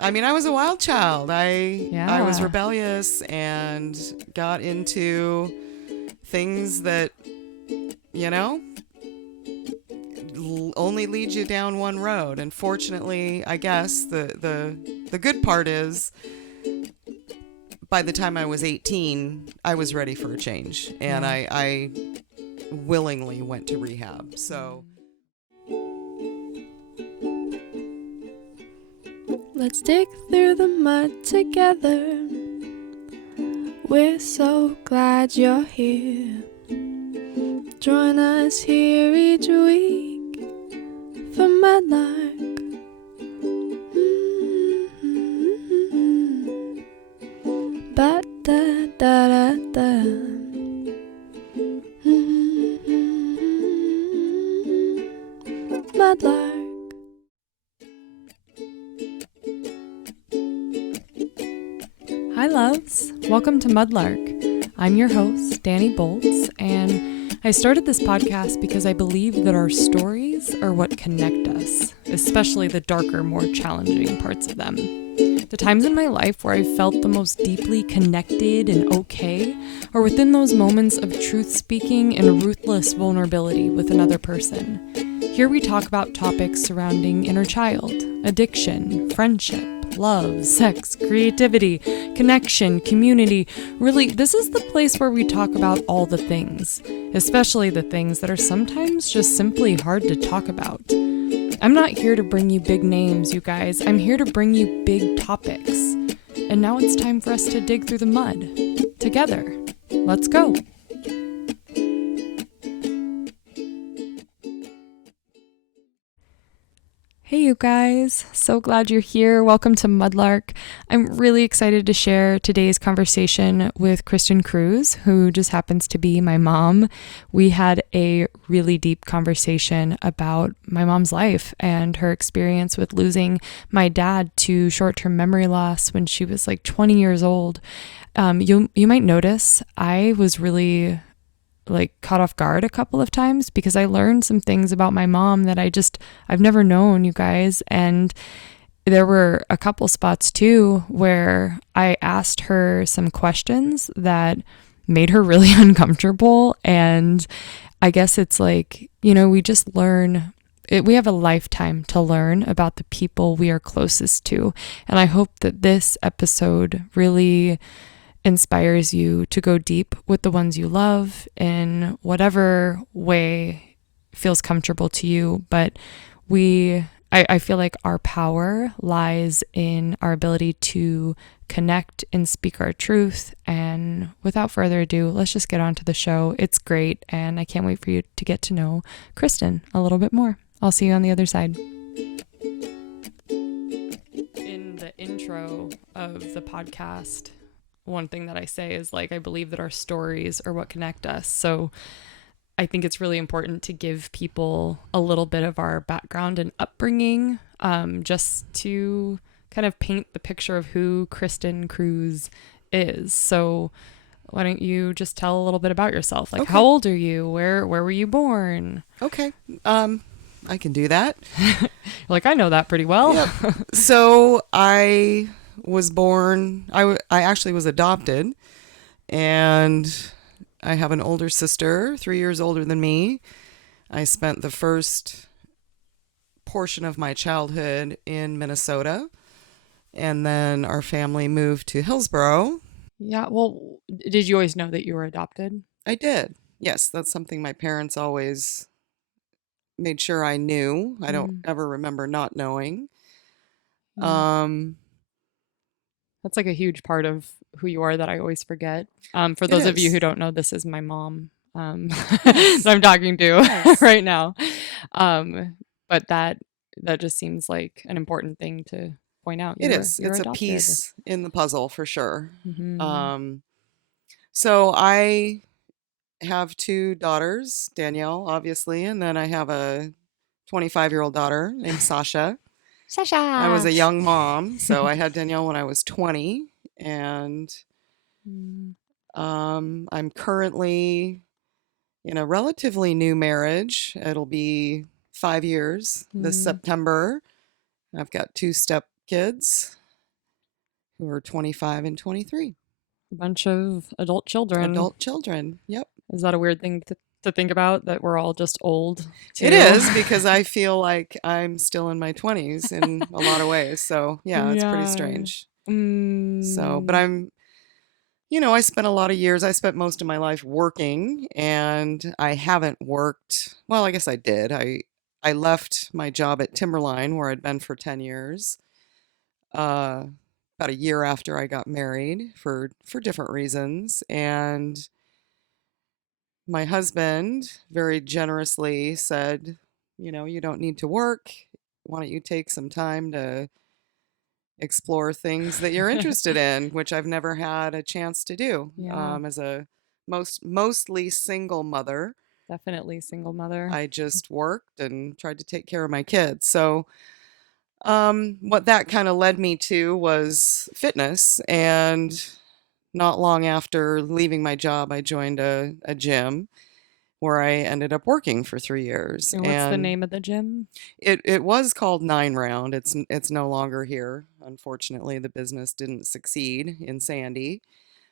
I mean, I was a wild child. I was Yeah. rebellious and got into things that, you know, only lead you down one road. And fortunately, I guess the good part is by the time I was 18, I was ready for a change, and Yeah. I willingly went to rehab. So Let's dig through the mud together. We're so glad you're here. Join us here each week for Mudlark. Ba da da da da. Mudlark. Hi, loves. Welcome to Mudlark. I'm your host, Dani Boltz, and I started this podcast because I believe that our stories are what connect us, especially the darker, more challenging parts of them. The times in my life where I felt the most deeply connected and okay are within those moments of truth speaking and ruthless vulnerability with another person. Here we talk about topics surrounding inner child, addiction, friendship, love, sex, creativity, connection, community. Really, this is the place where we talk about all the things, especially the things that are sometimes just simply hard to talk about. I'm not here to bring you big names, you guys. I'm here to bring you big topics. And now it's time for us to dig through the mud together. Let's go. Hey, you guys. So glad you're here. Welcome to Mudlark. I'm really excited to share today's conversation with Kristin Kruse, who just happens to be my mom. We had a really deep conversation about my mom's life and her experience with losing my dad to short-term memory loss when she was like 20 years old. You might notice I was really caught off guard a couple of times because I learned some things about my mom that I've never known, you guys. And there were a couple spots too where I asked her some questions that made her really uncomfortable. And I guess it's like, we just learn. We have a lifetime to learn about the people we are closest to. And I hope that this episode really inspires you to go deep with the ones you love in whatever way feels comfortable to you. But I feel like our power lies in our ability to connect and speak our truth. And without further ado, let's just get on to the show. It's great, and I can't wait for you to get to know Kristin a little bit more. I'll see you on the other side. In the intro of the podcast, one thing that I say is I believe that our stories are what connect us. So I think it's really important to give people a little bit of our background and upbringing, just to kind of paint the picture of who Kristin Kruse is. So why don't you just tell a little bit about yourself? Okay. How old are you? Where were you born? Okay. I can do that. I know that pretty well. Yep. So I was born, I actually was adopted, and I have an older sister, 3 years older than me. I spent the first portion of my childhood in Minnesota, and then our family moved to Hillsboro. Yeah, well, did you always know that you were adopted? I did. Yes, that's something my parents always made sure I knew. I don't ever remember not knowing. That's a huge part of who you are that I always forget. For It those of you is. who don't know, this is my mom that I'm talking to right now. But that just seems like an important thing to point out. It is. You're It's a adopted. piece in the puzzle for sure. Mhm. So I have two daughters, Danielle, obviously, and then I have a 25-year-old daughter named Sasha. Sasha. I was a young mom, so I had Danielle when I was 20, and I'm currently in a relatively new marriage. It'll be 5 years this September. I've got two step kids, who are 25 and 23. A bunch of adult children. Adult children. Yep. Is that a weird thing to think about, that we're all just old too? It is, because I feel like I'm still in my 20s in a lot of ways. So, yeah, it's pretty strange. So, but I spent a lot of years, I spent most of my life working, and I haven't worked. Well, I guess I did. I left my job at Timberline, where I'd been for 10 years, about a year after I got married for different reasons. And my husband very generously said, you don't need to work. Why don't you take some time to explore things that you're interested in, which I've never had a chance to do. Yeah. As a mostly single mother, Definitely single mother. I just worked and tried to take care of my kids. So what that kind of led me to was fitness. And not long after leaving my job, I joined a gym where I ended up working for 3 years. And what's the name of the gym? It was called 9 Round. It's no longer here. Unfortunately, the business didn't succeed in Sandy,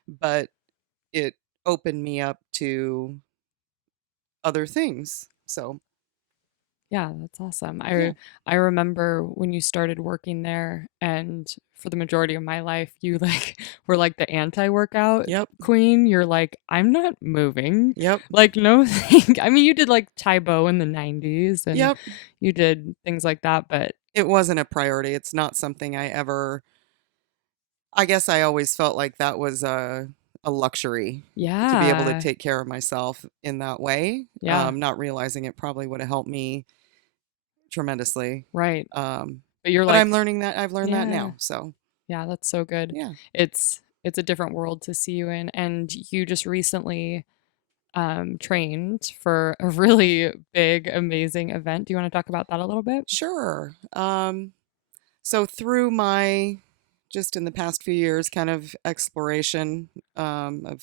but it opened me up to other things. So, Yeah, that's awesome. yeah. I remember when you started working there, and for the majority of my life, you like were like the anti-workout Yep. queen. You're like, I'm not moving. Yep. Like, no thing. I mean, you did like Taibo in the 90s, and Yep. you did things like that, but It wasn't a priority. It's not something I guess I always felt like that was a luxury to be able to yeah. take care of myself in that way. Yeah. Not realizing it probably would have helped me tremendously. Right. Um, But you're but like, I've learned that yeah. now. So, Yeah, that's so good. yeah. It's a different world to see you in, and you just recently trained for a really big, amazing event. Do you want to talk about that a little bit? Sure. So through just in the past few years, kind of exploration of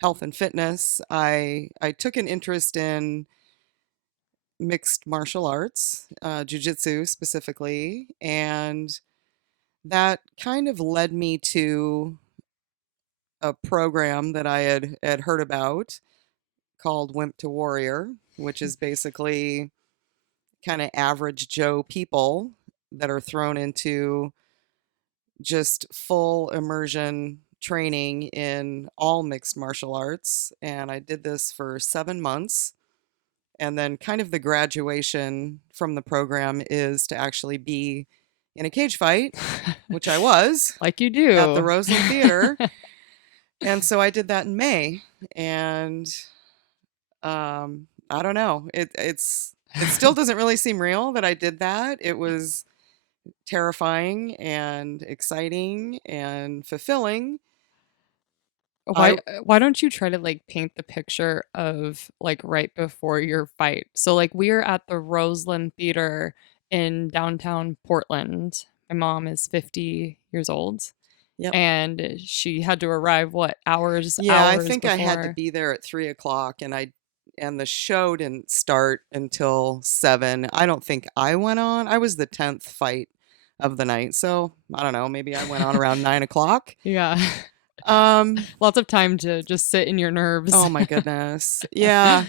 health and fitness, I took an interest in mixed martial arts, jujitsu specifically, and that kind of led me to a program that I had heard about called Wimp to Warrior, which is basically kind of average Joe people that are thrown into just full immersion training in all mixed martial arts. And I did this for 7 months. And then kind of the graduation from the program is to actually be in a cage fight, which I was Like you do. at the Roseland Theater. And so I did that in May. And I don't know. It still doesn't really seem real that I did that. It was terrifying and exciting and fulfilling. Why don't you try to like paint the picture of like right before your fight? So like we are at the Roseland Theater in downtown Portland. My mom is 50 years old. Yep. And she had to arrive hours Yeah, I hours think I had to before. be there at 3 o'clock, and the show didn't start until 7. I don't think I went on. I was the 10th fight of the night, so I don't know. Maybe I went on around 9 o'clock. Yeah. Um, Lots of time to just sit in your nerves. oh my goodness. Yeah,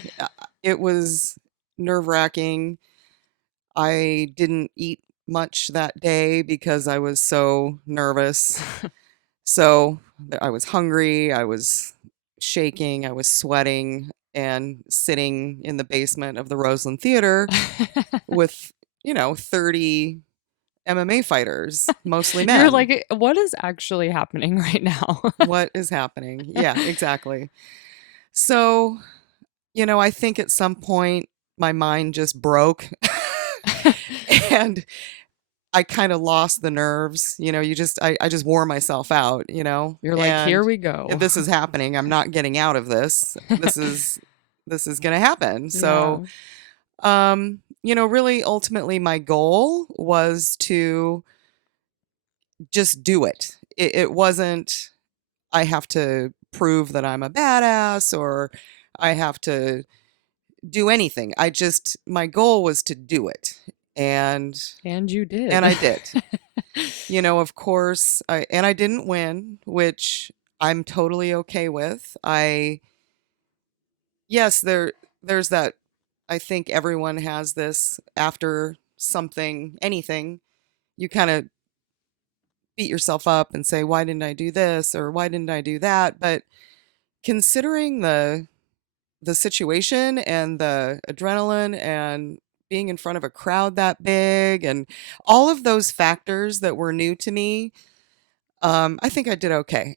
it was nerve-wracking. I didn't eat much that day because I was so nervous. So I was hungry, I was shaking, I was sweating, and sitting in the basement of the Roseland Theater with, 30 MMA fighters, mostly men. You're like, what is actually happening right now? What is happening? Yeah, exactly. So, I think at some point my mind just broke and I kind of lost the nerves. I just wore myself out, You're like, here we go. if this is happening, I'm not getting out of this. This is going to happen. So, really ultimately my goal was to just do it. It wasn't, I have to prove that I'm a badass or I have to do anything. My goal was to do it. And you did. I did. Of course, I didn't win, which I'm totally okay with. Yes, there's that. I think everyone has this after something, anything, you kind of beat yourself up and say, why didn't I do this or why didn't I do that? But considering the situation and the adrenaline and being in front of a crowd that big and all of those factors that were new to me, I think I did okay.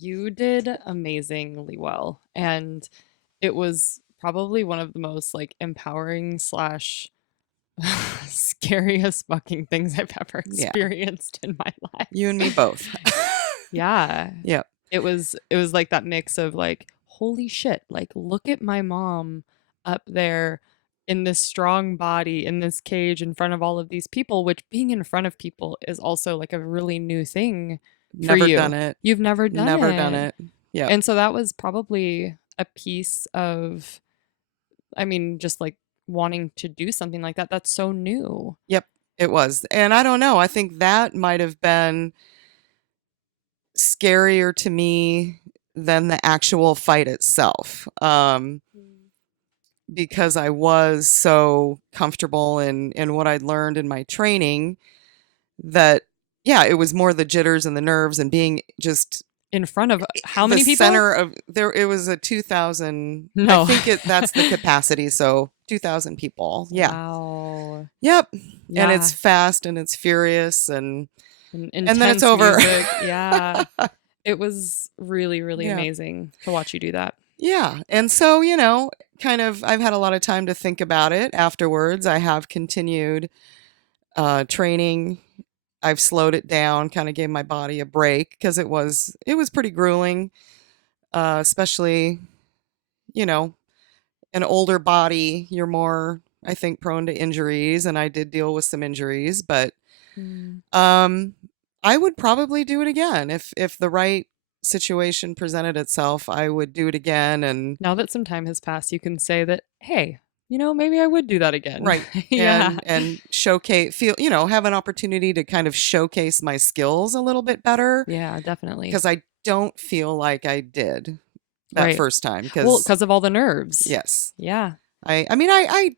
You did amazingly well. And it was probably one of the most like empowering slash scariest fucking things I've ever Yeah. experienced in my life. You and me both. Yeah. Yep. It was like that mix of like, holy shit, like look at my mom up there in this strong body in this cage in front of all of these people, which being in front of people is also like a really new thing for Never you. done it. You've never done Never it. done it. Yeah. And so that was probably a piece of, I mean, just like wanting to do something like that. That's so new. Yep, it was. And I don't know, I think that might have been scarier to me than the actual fight itself. Because I was so comfortable in what I'd learned in my training that, yeah, it was more the jitters and the nerves and being just In front of how the many people? center of there. It was a 2,000. No. I think that's the capacity. So 2,000 people. Yeah. Wow. Yep. Yeah. And it's fast and it's furious and then it's Intense over. music. Yeah. It was really, really Yeah. amazing to watch you do that. Yeah. And so, kind of, I've had a lot of time to think about it afterwards. I have continued training. I've slowed it down, kind of gave my body a break because it was pretty grueling, especially, an older body. You're more, I think, prone to injuries, and I did deal with some injuries, but I would probably do it again if the right situation presented itself. I would do it again, and Now that some time has passed, you can say that, hey, maybe I would do that again. right, Yeah. and showcase, have an opportunity to kind of showcase my skills a little bit better Yeah, definitely. because I don't feel like I did that Right. first time. Because of all the nerves. Yes, Yeah. I mean, I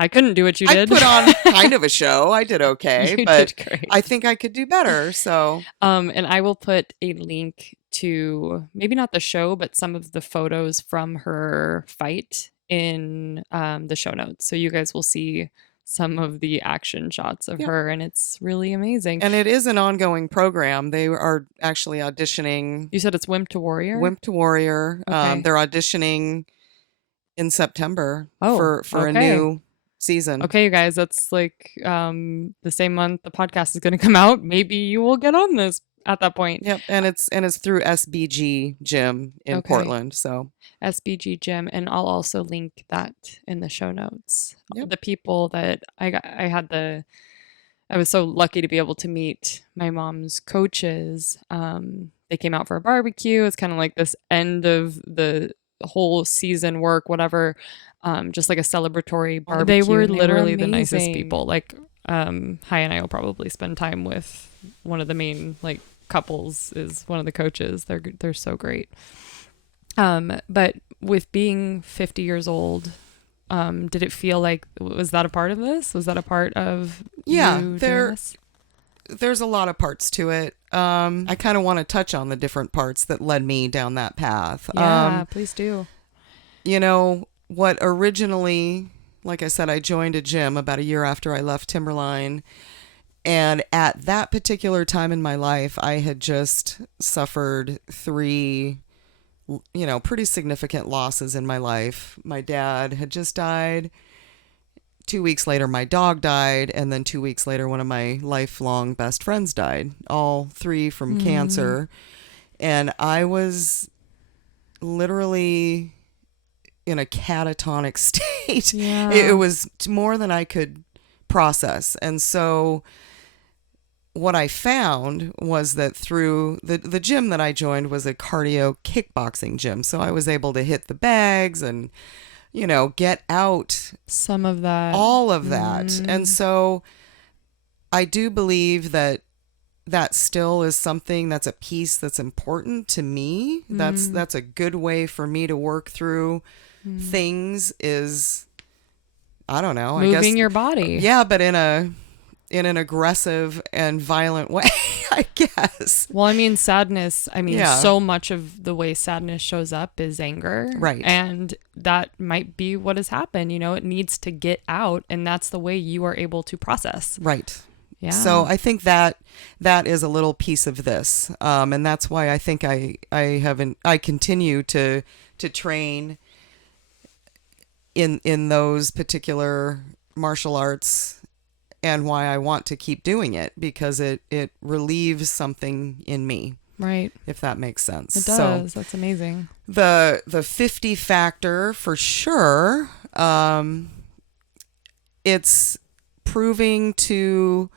I couldn't do what you I did. put on kind of a show. I did okay, You but did great. I think I could do better. So And I will put a link to maybe not the show, but some of the photos from her fight in the show notes. So you guys will see some of the action shots of Yep. her, and it's really amazing. And it is an ongoing program. They are actually auditioning You said it's Wimp to Warrior? Wimp to Warrior. Okay. They're auditioning in September Oh, for a okay. new season. Okay, you guys, that's like the same month the podcast is going to come out. Maybe you will get on this at that point. Yep, and it's through SBG Gym in Okay. Portland. So SBG Gym, and I'll also link that in the show notes. Yep. The people that I was so lucky to be able to meet my mom's coaches. They came out for a barbecue. It's kind of like this end of the whole season work, whatever. Just like a celebratory barbecue. They were literally the nicest amazing. people. Like, Hi and I will probably spend time with one of the main like couples is one of the coaches. They're so great. But with being 50 years old, did it feel like, was that a part of this? Was that a part of Yeah, you doing this? there's a lot of parts to it. I kind of want to touch on the different parts that led me down that path. Yeah, please do. What originally, like I said, I joined a gym about a year after I left Timberline. And at that particular time in my life, I had just suffered 3, pretty significant losses in my life. My dad had just died. 2 weeks later, my dog died. And then 2 weeks later, one of my lifelong best friends died, all 3 from cancer. And I was literally in a catatonic state. Yeah. It was more than I could process. And so what I found was that through the gym that I joined was a cardio kickboxing gym. So I was able to hit the bags and, get out Some of that. all of that. And so I do believe that that still is something that's a piece that's important to me. That's a good way for me to work through things is, I don't know, I guess Moving your body. yeah, but in an aggressive and violent way, I guess. Well, I mean, sadness, I mean, Yeah. so much of the way sadness shows up is anger. Right. And that might be what has happened. You know, it needs to get out. And that's the way you are able to process. Right. Yeah. So I think that is a little piece of this, and that's why I think I continue to train in those particular martial arts, and why I want to keep doing it, because it relieves something in me, Right. if that makes sense. It does. That's amazing. The 50 factor for sure. It's proving to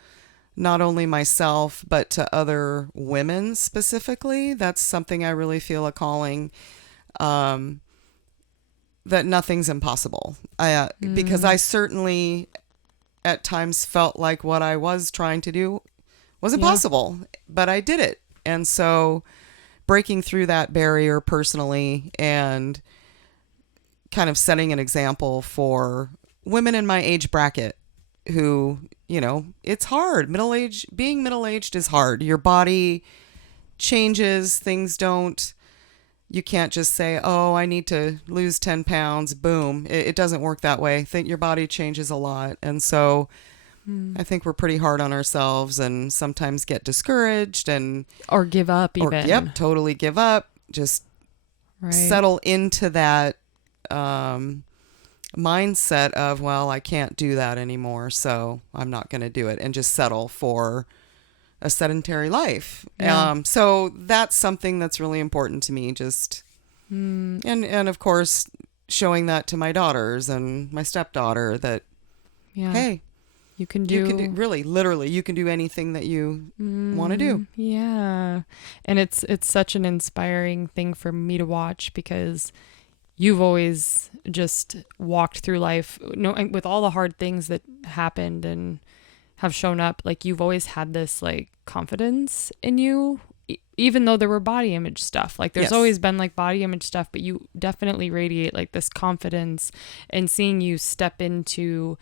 not only myself, but to other women specifically. That's something I really feel a calling, that nothing's impossible. Because I certainly at times felt like what I was trying to do was impossible, but I did it. And so breaking through that barrier personally and kind of setting an example for women in my age bracket who, you know, it's hard. Being middle-aged is hard. Your body changes, things don't, you can't just say, oh, I need to lose 10 pounds, boom. It doesn't work that way. I think your body changes a lot. And so I think we're pretty hard on ourselves and sometimes get discouraged Or give up even. Totally give up. Just Right. settle into that mindset of, well, I can't do that anymore, so I'm not going to do it, and just settle for a sedentary life. Yeah. So that's something that's really important to me, just and of course showing that to my daughters and my stepdaughter that Yeah. hey, You can you can do, really literally you can do anything that you want to do. Yeah. And it's such an inspiring thing for me to watch, because you've always just walked through life, with all the hard things that happened and have shown up. Like, you've always had this like confidence in you, even though there were body image stuff. Like, there's Yes. always been like body image stuff, but you definitely radiate like this confidence. And seeing you step into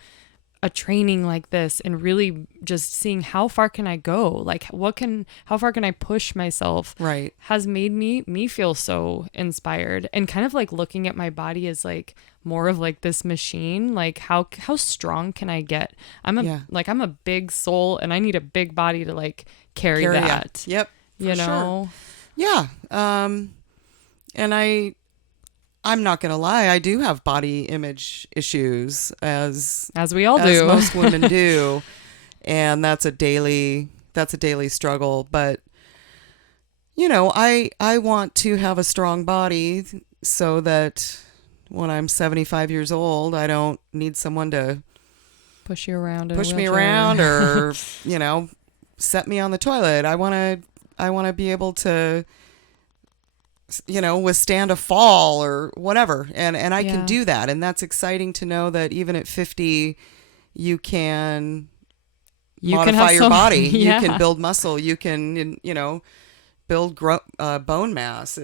a training like this and really just seeing how far can I go, like how far can I push myself, Right. has made me feel so inspired, and kind of like looking at my body as like more of like this machine. Like, how strong can I get? I'm a big soul, and I need a big body to like carry that. Yep. You for know? sure. Yeah. And I'm not going to lie, I do have body image issues, as we all do. most women do. And that's a daily struggle. But, you know, I want to have a strong body so that when I'm 75 years old, I don't need someone to push you around, push me around or, you know, set me on the toilet. I want to be able to, you know, withstand a fall or whatever. And I can do that. And that's exciting to know that even at 50, you can modify your body. Yeah. You can build muscle. You can, you know, build bone mass.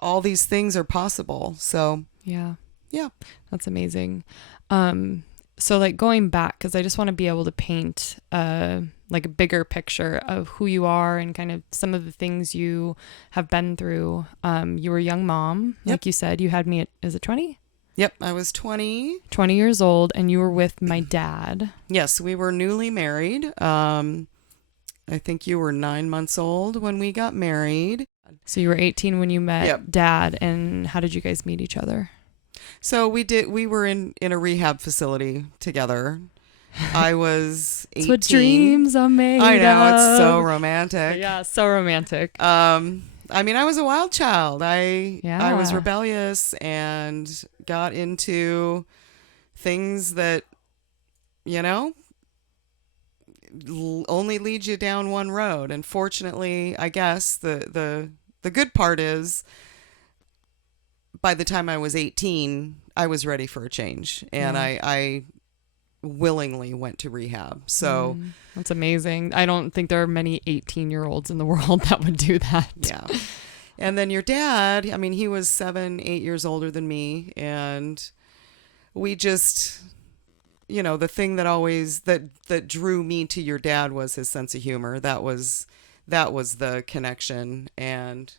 All these things are possible. So, yeah, That's amazing. So like going back, because I just want to be able to paint like a bigger picture of who you are and kind of some of the things you have been through. You were a young mom, like you said. You had me at, is it 20? Yep, I was 20. 20 years old, and you were with my dad. Yes, we were newly married. I think you were 9 months old when we got married. So you were 18 when you met Yep. Dad, and how did you guys meet each other? So we were in a rehab facility together. I was 18. It's what dreams are made I know, of. it's so romantic. Yeah, so romantic. I mean, I was a wild child. I was Yeah. rebellious and got into things that, you know, only lead you down one road. And fortunately, I guess the good part is, by the time I was 18, I was ready for a change. And I willingly went to rehab. So That's amazing. I don't think there are many 18-year-olds in the world that would do that. yeah. And then your dad, I mean, he was 7, 8 years older than me, and we just, the thing that always that drew me to your dad was his sense of humor. That was the connection, and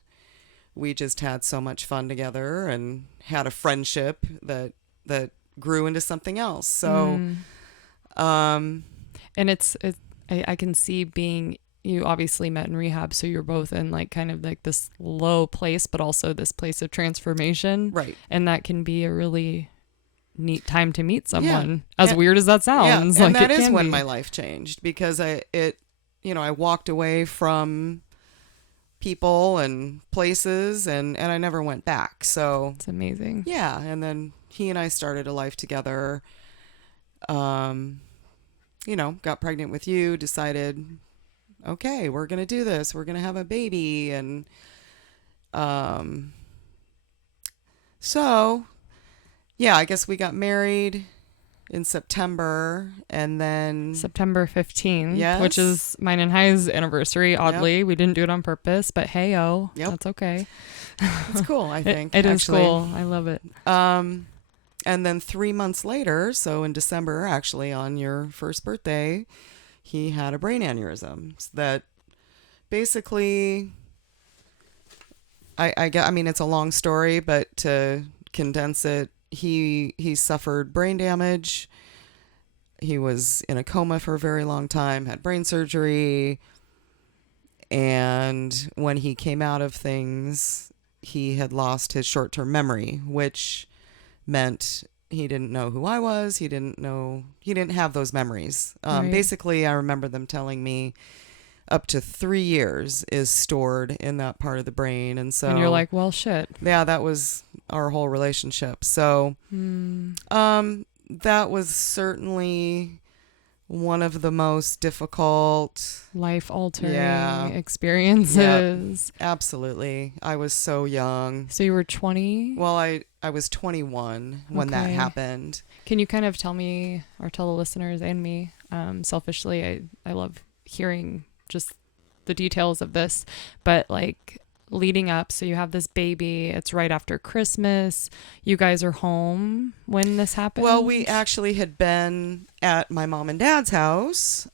we just had so much fun together and had a friendship that grew into something else. So and I can see being, you obviously met in rehab, so you're both in like kind of like this low place, but also this place of transformation. Right. And that can be a really neat time to meet someone. Yeah. As weird as that sounds. Yeah. And like that is when my life changed, because I walked away from people and places, and I never went back. So it's amazing. Yeah. And then he and I started a life together. Got pregnant with you, decided, okay, we're going to do this. We're going to have a baby. And so, yeah, I guess we got married in September, and then September 15th, yes. which is mine and Hi's anniversary. Oddly, we didn't do it on purpose, but hey-oh, that's okay. It's cool, I think. It is cool. I love it. And then 3 months later, so in December, actually, on your first birthday, he had a brain aneurysm that basically, I mean, it's a long story, but to condense it, he suffered brain damage. He was in a coma for a very long time, had brain surgery. And when he came out of things, he had lost his short-term memory, which meant he didn't know who I was. He didn't have those memories. Right. Basically, I remember them telling me up to 3 years is stored in that part of the brain. And so, and you're like, well, shit. Yeah, that was our whole relationship. So, that was certainly one of the most difficult, life-altering experiences. Yep, absolutely. I was so young. So you were 20? Well, I was 21 when that happened. Can you kind of tell me, or tell the listeners and me, selfishly, I love hearing just the details of this, but like leading up, so you have this baby, it's right after Christmas, you guys are home when this happened? Well, we actually had been at my mom and dad's house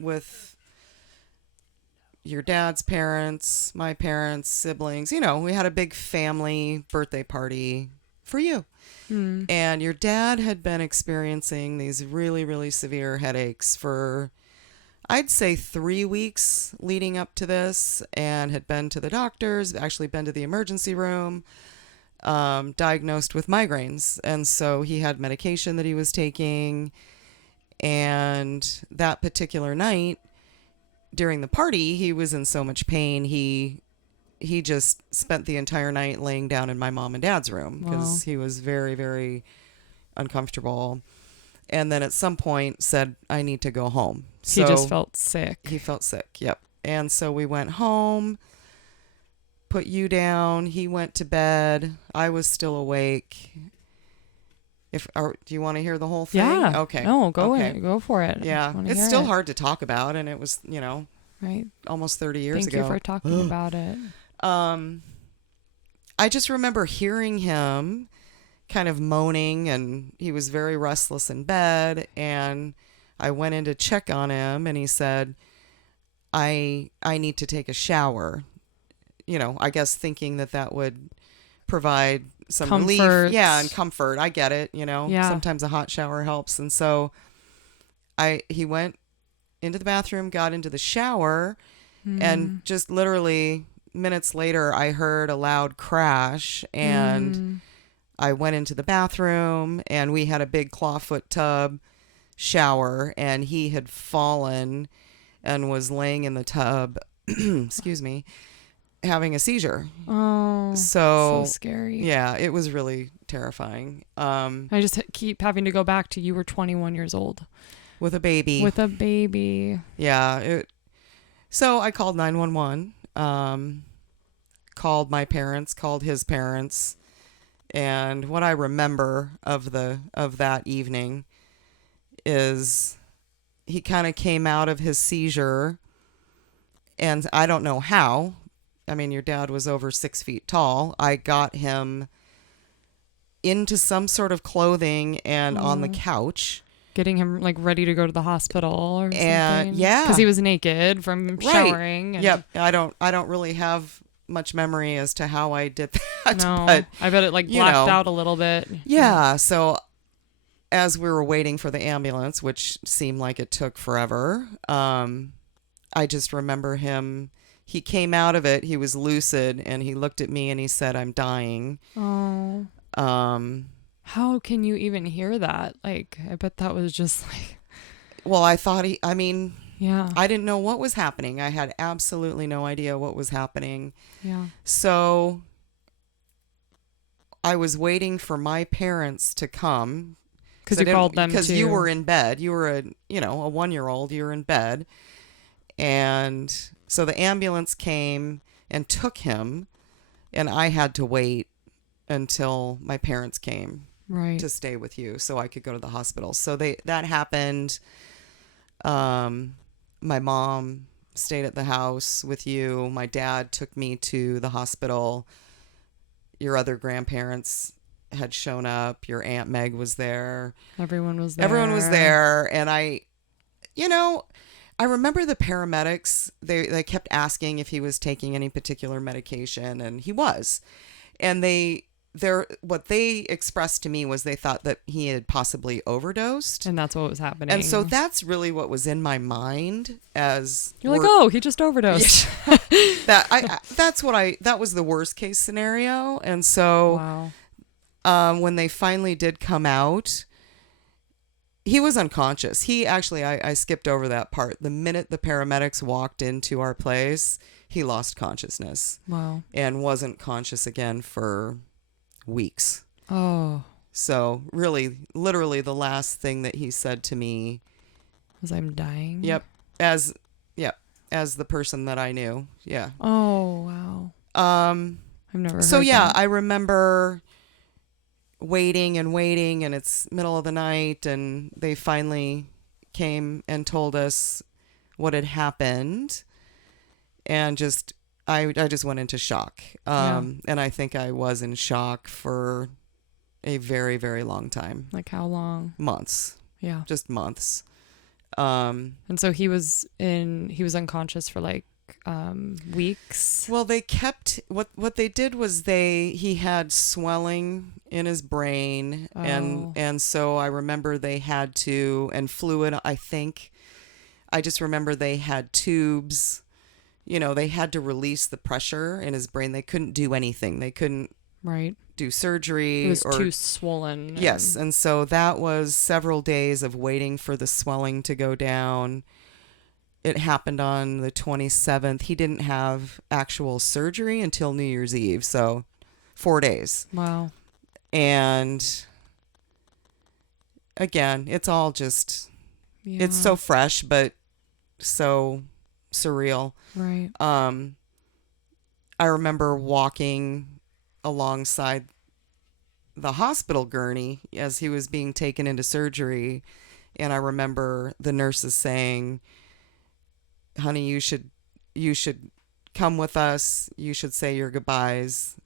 with your dad's parents, my parents, siblings. We had a big family birthday party for you. And your dad had been experiencing these really, really severe headaches for, I'd say, 3 weeks leading up to this, and had been to the doctors, actually been to the emergency room, diagnosed with migraines. And so he had medication that he was taking. And that particular night during the party, he was in so much pain. He just spent the entire night laying down in my mom and dad's room because he was very, very uncomfortable. And then at some point said, I need to go home. So he just felt sick. He felt sick, yep. And so we went home, put you down. He went to bed. I was still awake. Do you want to hear the whole thing? Yeah. Okay. No, go for it. Yeah. It's still hard to talk about, and it was, right, almost 30 years ago. Thank you for talking about it. I just remember hearing him kind of moaning, and he was very restless in bed, and I went in to check on him, and he said, I need to take a shower. I guess thinking that would provide some relief. Yeah, and comfort. I get it, Sometimes a hot shower helps. And so he went into the bathroom, got into the shower, and just literally minutes later, I heard a loud crash, and I went into the bathroom, and we had a big clawfoot tub shower, and he had fallen and was laying in the tub, excuse me, having a seizure. Oh, so scary. Yeah, it was really terrifying. I just keep having to go back to, you were 21 years old. With a baby. Yeah. So I called 911, called my parents, called his parents. And what I remember of that evening is he kind of came out of his seizure, and I don't know how. I mean, your dad was over 6 feet tall. I got him into some sort of clothing and on the couch. Getting him like ready to go to the hospital or And something. yeah, because he was naked from Right. showering. And Yep. I don't really have much memory as to how I did that. No, But I bet it like you blacked know, out a little bit. yeah. So as we were waiting for the ambulance, which seemed like it took forever, I just remember him. He came out of it. He was lucid, and he looked at me and he said, "I'm dying." Oh, how can you even hear that? Like, I bet that was just like, Well, I thought I mean, yeah, I didn't know what was happening. I had absolutely no idea what was happening. yeah. So I was waiting for my parents to come. Because you called them Because too. you were in bed. You were a 1-year-old. You were in bed. And so the ambulance came and took him, and I had to wait until my parents came right. to stay with you so I could go to the hospital. So that happened. My mom stayed at the house with you. My dad took me to the hospital. Your other grandparents had shown up. Your Aunt Meg was there. Everyone was there. Everyone was there. And I remember the paramedics, they kept asking if he was taking any particular medication, and he was. And what they expressed to me was they thought that he had possibly overdosed. And that's what was happening. And so that's really what was in my mind as you're like, oh, he just overdosed. that was the worst case scenario. And so when they finally did come out, he was unconscious. He actually, I skipped over that part. The minute the paramedics walked into our place, he lost consciousness. Wow. And wasn't conscious again for weeks. Oh. So really, literally the last thing that he said to me was, I'm dying? Yep. As the person that I knew. Yeah. Oh, wow. I've never So heard yeah, that. I remember waiting, and it's middle of the night, and they finally came and told us what had happened, and I just went into shock. And I think I was in shock for a very, very long time. Like how long? Months. Yeah. Just months. And so he was unconscious for like weeks. Well, they kept what they did was he had swelling in his brain, and so I remember they had to, and fluid, I think. I just remember they had tubes. They had to release the pressure in his brain. They couldn't do anything. They couldn't do surgery. It was too swollen. Yes, and so that was several days of waiting for the swelling to go down. It happened on the 27th. He didn't have actual surgery until New Year's Eve, so 4 days. Wow. And again, it's all just, it's so fresh, but so surreal. Right. I remember walking alongside the hospital gurney as he was being taken into surgery, and I remember the nurses saying, honey, you should come with us. You should say your goodbyes.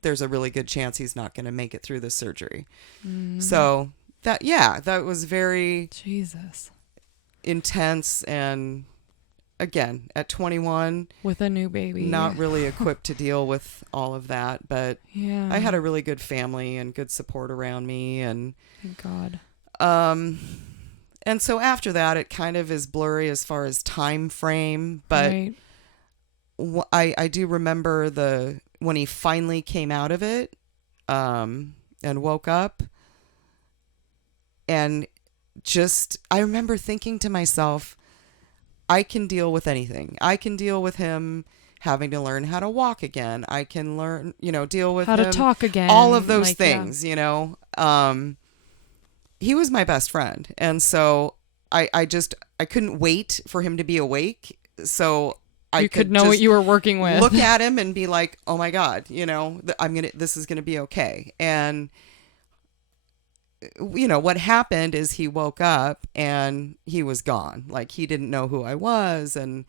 There's a really good chance he's not going to make it through the surgery. So that was very Jesus intense. And again, at 21, with a new baby, not really equipped to deal with all of that, but yeah, I had a really good family and good support around me, and thank God. And so after that, it kind of is blurry as far as time frame, but I do remember when he finally came out of it, and woke up, and I remember thinking to myself, I can deal with anything. I can deal with him having to learn how to walk again. I can learn, deal with how him, to talk again. all of those things, he was my best friend. And so I couldn't wait for him to be awake. So I could know what you were working with. Look at him and be like, oh my God, this is going to be okay. And what happened is he woke up and he was gone. Like, he didn't know who I was, and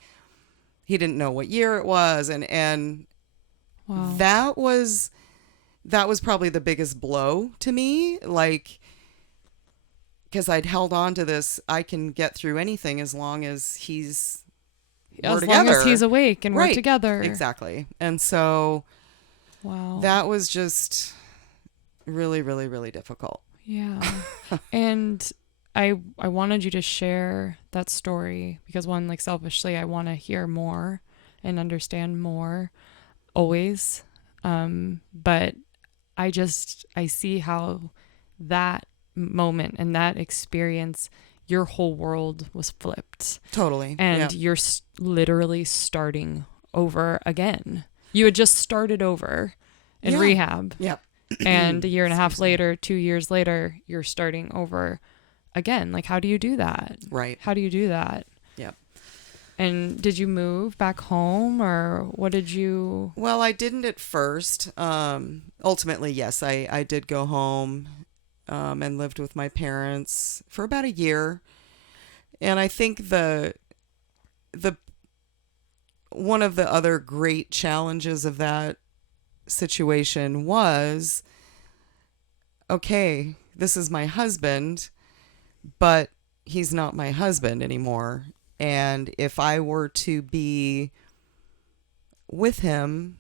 he didn't know what year it was. And Wow. that was probably the biggest blow to me. Like, because I'd held on to this, I can get through anything as long as we're together. As long as he's awake and we're Right. together. Exactly. And so Wow. that was just really, really, really difficult. Yeah. And I wanted you to share that story because, one, like, selfishly, I want to hear more and understand more always. But I see how that moment and that experience, your whole world was flipped. Totally. And you're literally starting over again. You had just started over in rehab. Yeah. And a year and a half later, 2 years later, you're starting over again. Like, how do you do that? Right. How do you do that? Yep. And did you move back home, or what did you? Well, I didn't at first. Ultimately, yes, I did go home and lived with my parents for about a year. And I think the one of the other great challenges of that situation was, okay, this is my husband, but he's not my husband anymore. And if I were to be with him,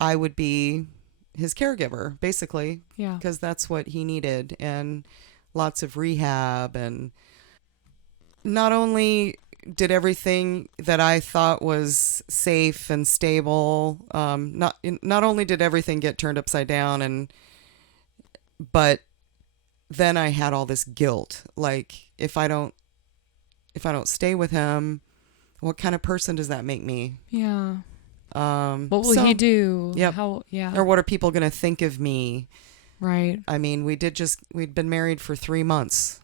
I would be his caregiver, basically, Yeah. because that's what he needed, and lots of rehab. And not only did everything that I thought was safe and stable, not only did everything get turned upside down, but then I had all this guilt. Like, if I don't stay with him, what kind of person does that make me? Yeah. What will he do? Yep. How? Yeah. Or what are people going to think of me? Right. I mean, we'd been married for 3 months.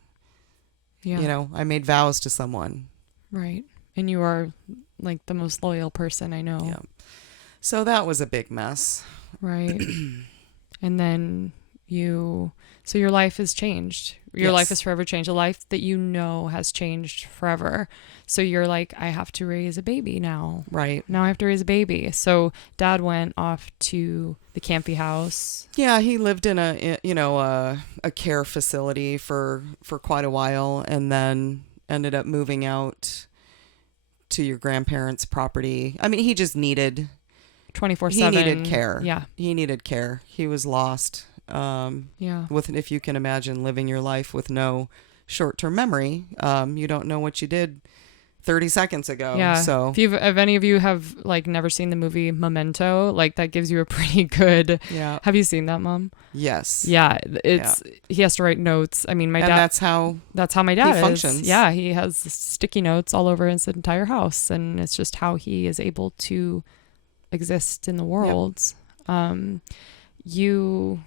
Yeah. I made vows to someone. Right. And you are like the most loyal person I know. Yeah. So that was a big mess. Right. And then so your life has changed. Your life has forever changed. A life that has changed forever. So you're like, I have to raise a baby now. Right. Now I have to raise a baby. So Dad went off to the campy house. Yeah, he lived in a care facility for quite a while, and then ended up moving out to your grandparents' property. I mean, he just needed 24/7. He needed care. Yeah. He needed care. He was lost. Yeah. If you can imagine living your life with no short-term memory, you don't know what you did 30 seconds ago. Yeah. So if any of you have like never seen the movie Memento, like that gives you a pretty good. Yeah. Have you seen that, Mom? Yes. Yeah. He has to write notes. I mean, my dad. That's how my dad functions. Is. Yeah. He has sticky notes all over his entire house, and it's just how he is able to exist in the world. Yep.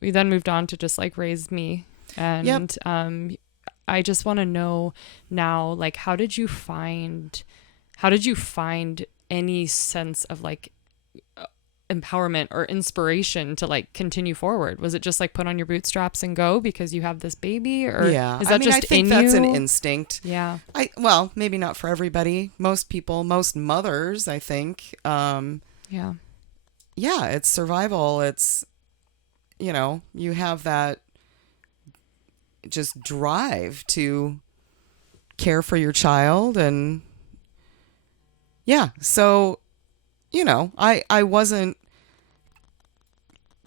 We then moved on to just like raise me, and I just want to know now, like, how did you find any sense of like empowerment or inspiration to like continue forward? Was it just like put on your bootstraps and go because you have this baby, or is that just I think in that's you? an instinct. Yeah. Well, maybe not for everybody. Most people, most mothers, I think. Yeah. Yeah, it's survival. It's, you have that just drive to care for your child. And yeah, so, I wasn't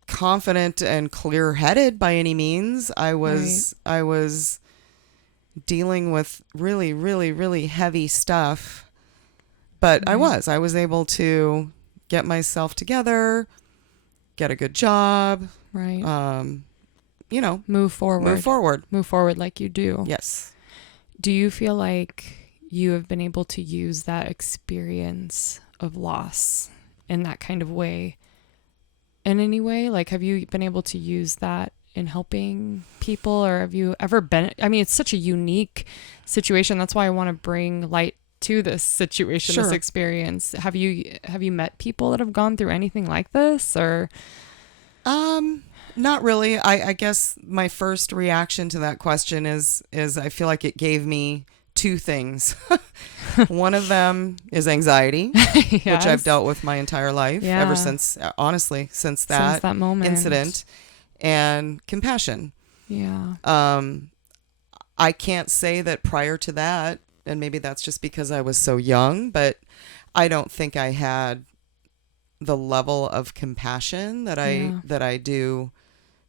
confident and clear-headed by any means. I was dealing with really, really, really heavy stuff, but I was able to get myself together, get a good job, Right. Move forward like you do. Yes. Do you feel like you have been able to use that experience of loss in that kind of way in any way? Like, have you been able to use that in helping people, or have you ever been, I mean, it's such a unique situation. That's why I want to bring light to this situation, Sure. This experience. Have you met people that have gone through anything like this, or? Not really. I guess my first reaction to that question is I feel like it gave me two things. One of them is anxiety, Yes. which I've dealt with my entire life, Yeah. ever since, honestly, since that moment. incident, and compassion. Yeah. I can't say that prior to that, and maybe that's just because I was so young, but I don't think I had the level of compassion that I do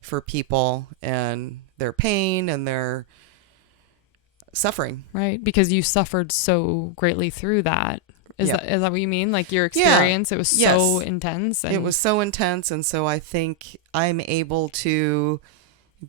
for people and their pain and their suffering. Right. Because you suffered so greatly through that. Is Yeah. that what you mean? Like your experience, it was so Yes. intense. And It was so intense. And so I think I'm able to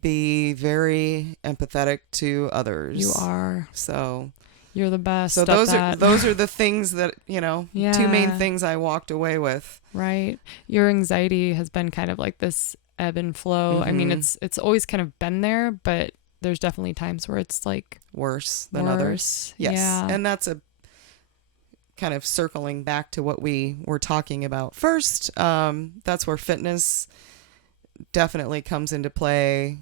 be very empathetic to others. you are. So You're the best. so at those that. are the things that, Yeah. two main things I walked away with. Right. Your anxiety has been kind of like this ebb and flow. I mean, it's always kind of been there, but there's definitely times where it's like Worse than worse. others. Yes. Yeah. And that's a kind of circling back to what we were talking about first. That's where fitness definitely comes into play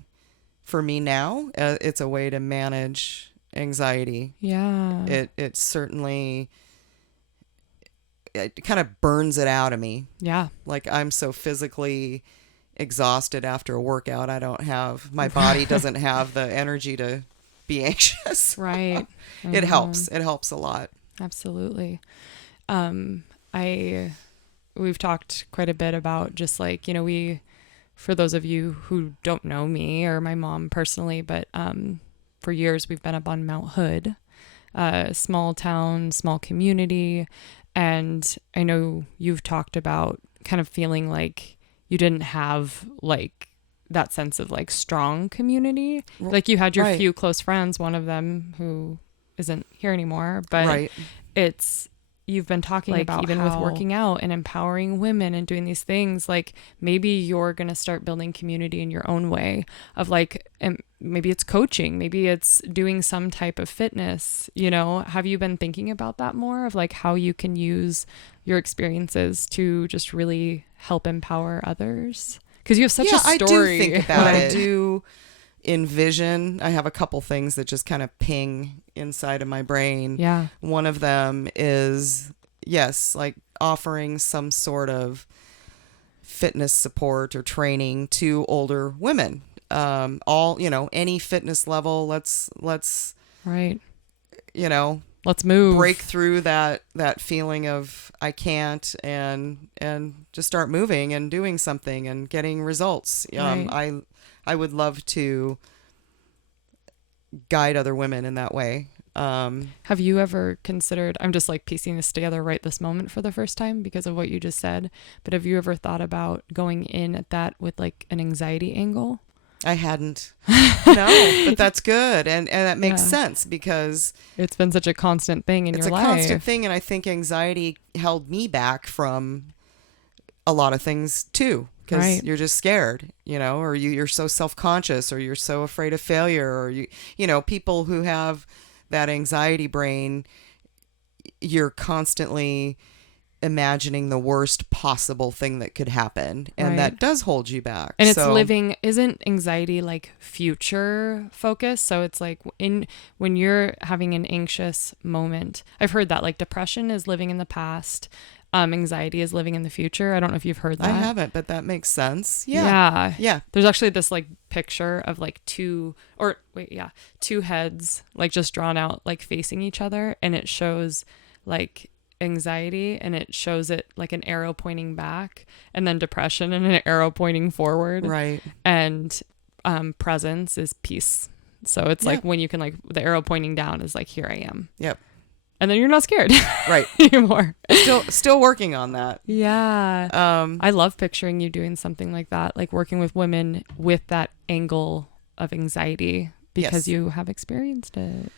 for me now. It's a way to manage anxiety. Yeah. It certainly, it kind of burns it out of me. Yeah. Like I'm so physically exhausted after a workout. My body doesn't have the energy to be anxious. Right. It helps. It helps a lot. Absolutely. We've talked quite a bit about just like, for those of you who don't know me or my mom personally, but for years we've been up on Mount Hood, small town, small community. And I know you've talked about kind of feeling like you didn't have like that sense of like strong community. Like you had your Right. few close friends, one of them who isn't here anymore, but Right. you've been talking Like, about even how, with working out and empowering women and doing these things, like maybe you're going to start building community in your own way of like, and maybe it's coaching, maybe it's doing some type of fitness, have you been thinking about that more of like how you can use your experiences to just really help empower others? Because you have such a story. I do think about Like, it. I do envision. I have a couple things that just kind of ping inside of my brain. Yeah. One of them is, yes, like offering some sort of fitness support or training to older women. Any fitness level. Let's Right. you know Let's move. break through that feeling of I can't and just start moving and doing something and getting results. Right. I would love to guide other women in that way. Have you ever considered, I'm just like piecing this together right this moment for the first time because of what you just said, but have you ever thought about going in at that with like an anxiety angle? I hadn't. No, but that's good. And that makes Yeah. sense because It's been such a constant thing in it's your a life. constant thing. And I think anxiety held me back from a lot of things too. Because Right. you're just scared, or you're so self-conscious, or you're so afraid of failure, or people who have that anxiety brain, you're constantly imagining the worst possible thing that could happen, and Right. that does hold you back. And it's So, isn't anxiety like future focus? So it's like when you're having an anxious moment, I've heard that like depression is living in the past. Anxiety is living in the future. I don't know if you've heard that. I haven't, but that makes sense. Yeah. There's actually this like picture of like two heads like just drawn out like facing each other, and it shows like anxiety and it shows it like an arrow pointing back, and then depression and an arrow pointing forward. Right. And presence is peace. So it's like when you can like the arrow pointing down is like here I am. Yep. And then you're not scared Right. anymore. Still working on that. Yeah. I love picturing you doing something like that, like working with women with that angle of anxiety because Yes. you have experienced it.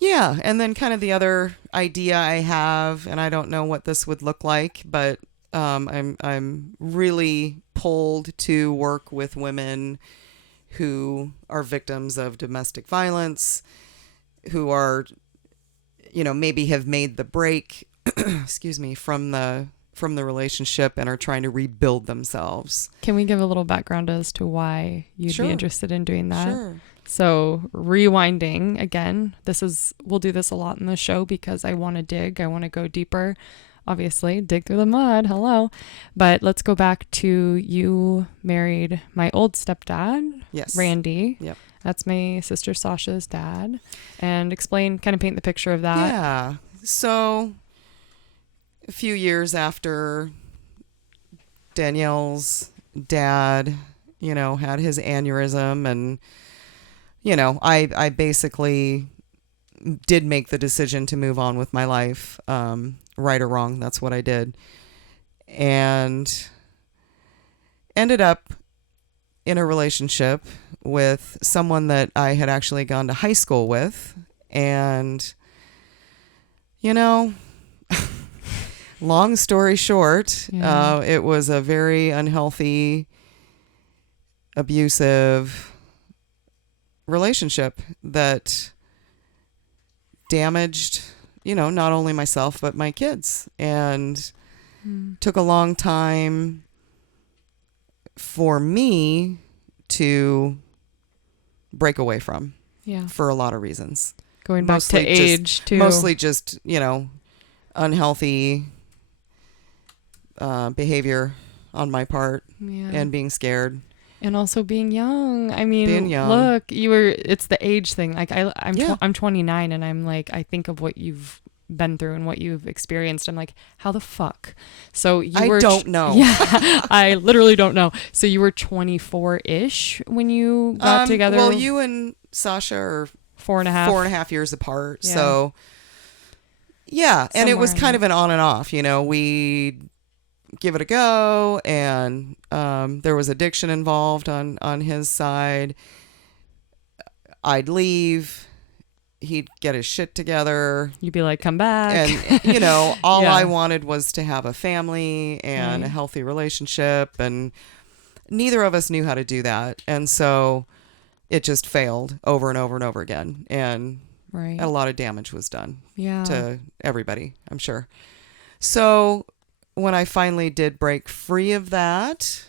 Yeah, and then kind of the other idea I have, and I don't know what this would look like, but I'm really pulled to work with women who are victims of domestic violence, who are, maybe have made the break, excuse me, from the from the relationship and are trying to rebuild themselves. Can we give a little background as to why you'd Sure. be interested in doing that? Sure. So rewinding again, we'll do this a lot in the show because I want to go deeper, obviously dig through the mud. Hello. But let's go back to you married my old stepdad, Yes. Randy. Yep. That's my sister Sasha's dad. And explain, kind of paint the picture of that. Yeah. So a few years after Danielle's dad, had his aneurysm, and, I basically did make the decision to move on with my life, right or wrong. That's what I did. And ended up in a relationship with someone that I had actually gone to high school with. And, long story short, it was a very unhealthy, abusive relationship that damaged, not only myself, but my kids. And took a long time for me to break away from, for a lot of reasons. Going back to age, too. Mostly just, unhealthy behavior on my part, and being scared. And also being young. I mean, being young. Look, it's the age thing. Like I'm 29 and I'm like, I think of what you've been through and what you've experienced. I'm like, how the fuck? So I don't know. Yeah, I literally don't know. So you were 24-ish when you got together? Well, you and Sasha are 4.5 years apart. Yeah. So yeah. And it was Somewhere kind of an on and off, we give it a go, and there was addiction involved on his side. I'd leave, he'd get his shit together. You'd be like, come back. And, all Yeah. I wanted was to have a family and a healthy relationship. And neither of us knew how to do that. And so it just failed over and over and over again. And a lot of damage was done to everybody, I'm sure. So when I finally did break free of that,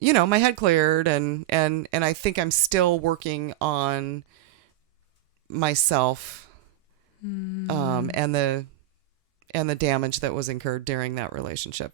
my head cleared, and I think I'm still working on myself, and the damage that was incurred during that relationship.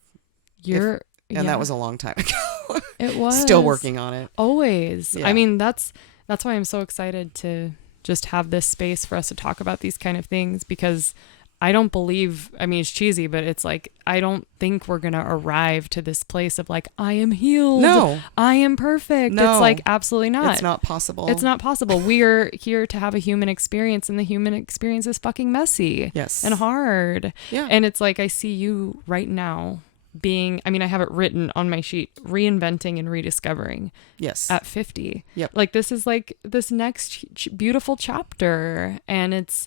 That was a long time ago. It was. Still working on it. Always. Yeah. I mean, that's why I'm so excited to just have this space for us to talk about these kind of things, because I don't believe, I mean, it's cheesy, but it's like, I don't think we're going to arrive to this place of like, I am healed. No. I am perfect. No. It's like, absolutely not. It's not possible. It's not possible. We are here to have a human experience, and the human experience is fucking messy. Yes. And hard. Yeah. And it's like, I see you right now being, I mean, I have it written on my sheet, reinventing and rediscovering. Yes. At 50. Yep. Like, this is like this next beautiful chapter. And it's,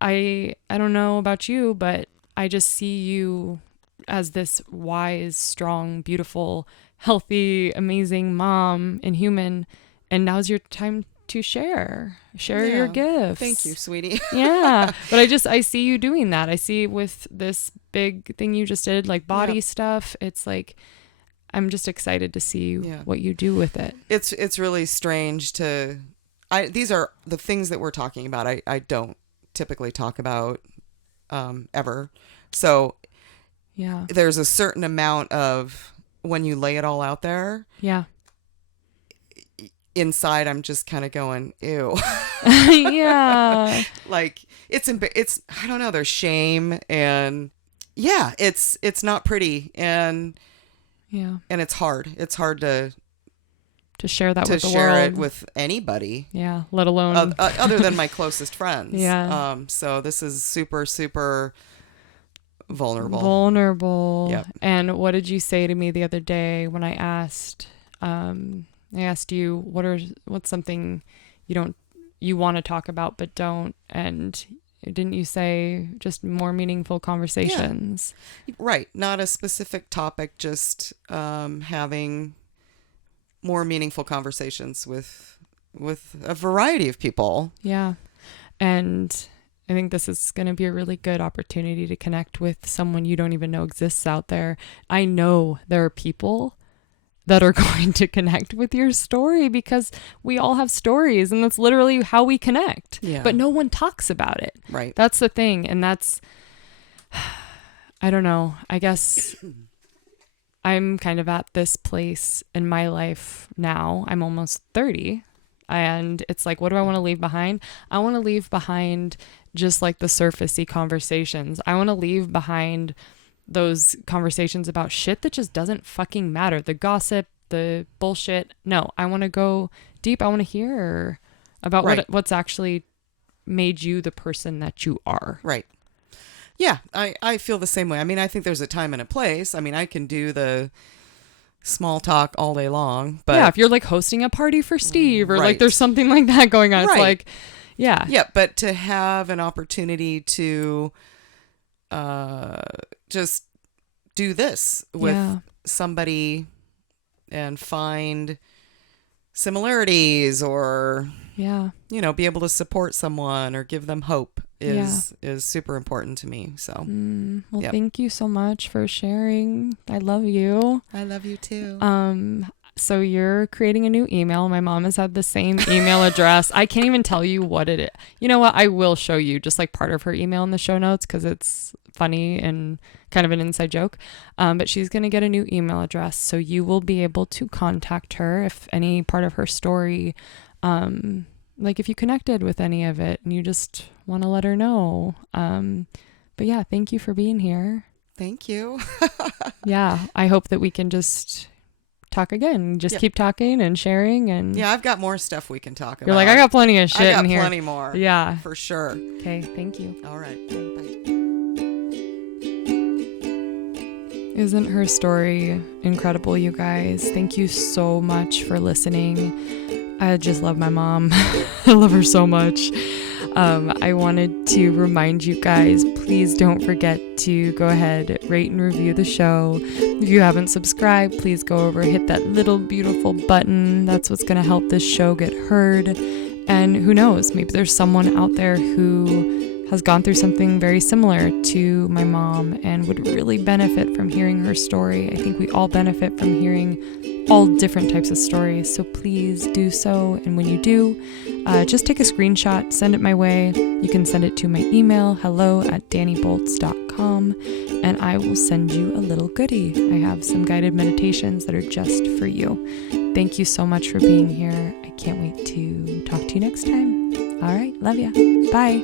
I don't know about you, but I just see you as this wise, strong, beautiful, healthy, amazing mom and human. And now's your time to share your gifts. Thank you, sweetie. Yeah. But I see you doing that. I see with this big thing you just did, like body stuff. It's like, I'm just excited to see what you do with it. It's really strange these are the things that we're talking about. I don't typically talk about ever. So there's a certain amount of, when you lay it all out there, inside I'm just kind of going, ew. Yeah. Like it's I don't know, there's shame, and it's not pretty, and it's hard to share that with the world. To share it with anybody. Yeah, let alone other than my closest friends. Yeah. So this is super, super vulnerable. Vulnerable. Yep. And what did you say to me the other day when I asked you what's something you want to talk about but don't, and didn't you say just more meaningful conversations? Yeah. Right. Not a specific topic, just having more meaningful conversations with a variety of people. Yeah. And I think this is going to be a really good opportunity to connect with someone you don't even know exists out there. I know there are people that are going to connect with your story because we all have stories, and that's literally how we connect. Yeah. But no one talks about it. Right. That's the thing. And that's, I don't know, I guess I'm kind of at this place in my life now. I'm almost 30. And it's like, what do I want to leave behind? I want to leave behind just like the surfacey conversations. I want to leave behind those conversations about shit that just doesn't fucking matter. The gossip, the bullshit. No, I want to go deep. I want to hear about what's actually made you the person that you are. Right. Yeah, I feel the same way. I mean, I think there's a time and a place. I mean, I can do the small talk all day long, but yeah, if you're like hosting a party for Steve or like Right. there's something like that going on, it's Right. like, yeah. Yeah, but to have an opportunity to just do this with Yeah. somebody and find similarities or, Yeah. you know, be able to support someone or give them hope is super important to me. So Well, Yep. thank you so much for sharing. I love you. I love you too. So you're creating a new email. My mom has had the same email address. I can't even tell you what it is. You know what? I will show you just like part of her email in the show notes because it's funny and kind of an inside joke. But she's going to get a new email address. So you will be able to contact her if any part of her story, like if you connected with any of it and you just want to let her know. But yeah, thank you for being here. Thank you. Yeah, I hope that we can just talk again. Just Yep. keep talking and sharing. And Yeah, I've got more stuff we can talk about. you're like, I got plenty of shit I got in here. plenty more. Yeah. For sure. Okay, thank you. All right. Okay. Bye. Isn't her story incredible, you guys? Thank you so much for listening. I just love my mom. I love her so much. I wanted to remind you guys, please don't forget to go ahead, rate and review the show. If you haven't subscribed, please go over, hit that little beautiful button. That's what's going to help this show get heard. And who knows, maybe there's someone out there who has gone through something very similar to my mom and would really benefit from hearing her story. I think we all benefit from hearing all different types of stories, so please do so. And when you do, just take a screenshot, send it my way. You can send it to my email, hello@daniboltz.com, and I will send you a little goodie. I have some guided meditations that are just for you. Thank you so much for being here. I can't wait to talk to you next time. All right, love ya. Bye.